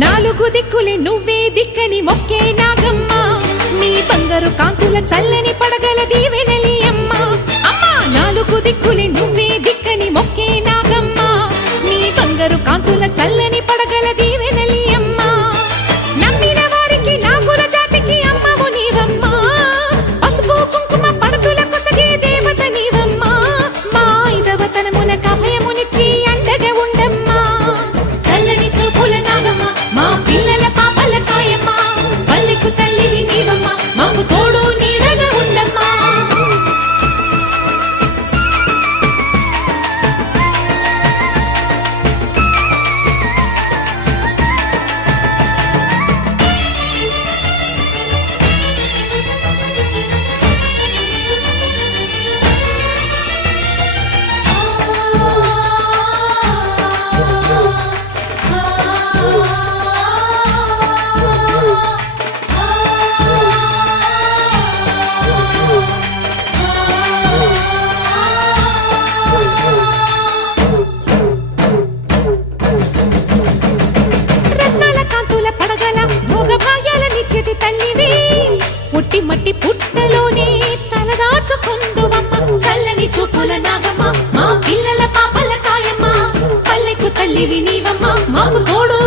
నాలుగు దిక్కులే నువ్వే దిక్కని మొక్కే నాగమ్మ, నీ బంగారు కాంతుల చల్లని పడగల దీవెనలి అమ్మ. అమ్మా నాలుగు దిక్కులే నువ్వే దిక్కని మొక్కే నాగమ్మ, నీ బంగారు కాంతుల చల్లని పడగల దీవెనలి అమ్మ. నమ్మిన వారికి నాగుల జాతికి అమ్మవు నీవమ్మ, పసుపు కుంకుమ పడతుల కొసగే దేవత నీవమ్మ. మా ఐదవతనమున కభయమునిచ్చి అండగా ఉండమ్మా. చల్లని చూపుల నాగమ్మ, మా పిల్లల పాపల కాయమ్మ, పల్లెకు తల్లివి నీవమ్మ, మాకు తోడు నీడగా ఉండమ్మా. తల్లివి పుట్టి మట్టి పుట్టలోనే తలదాచుకుందువమ్మ. చల్లని చూపుల నాగమ్మ, మా పిల్లల పాపల కాయమ్మ, పల్లెకు తల్లివి నీవమ్మ, మాకు తోడు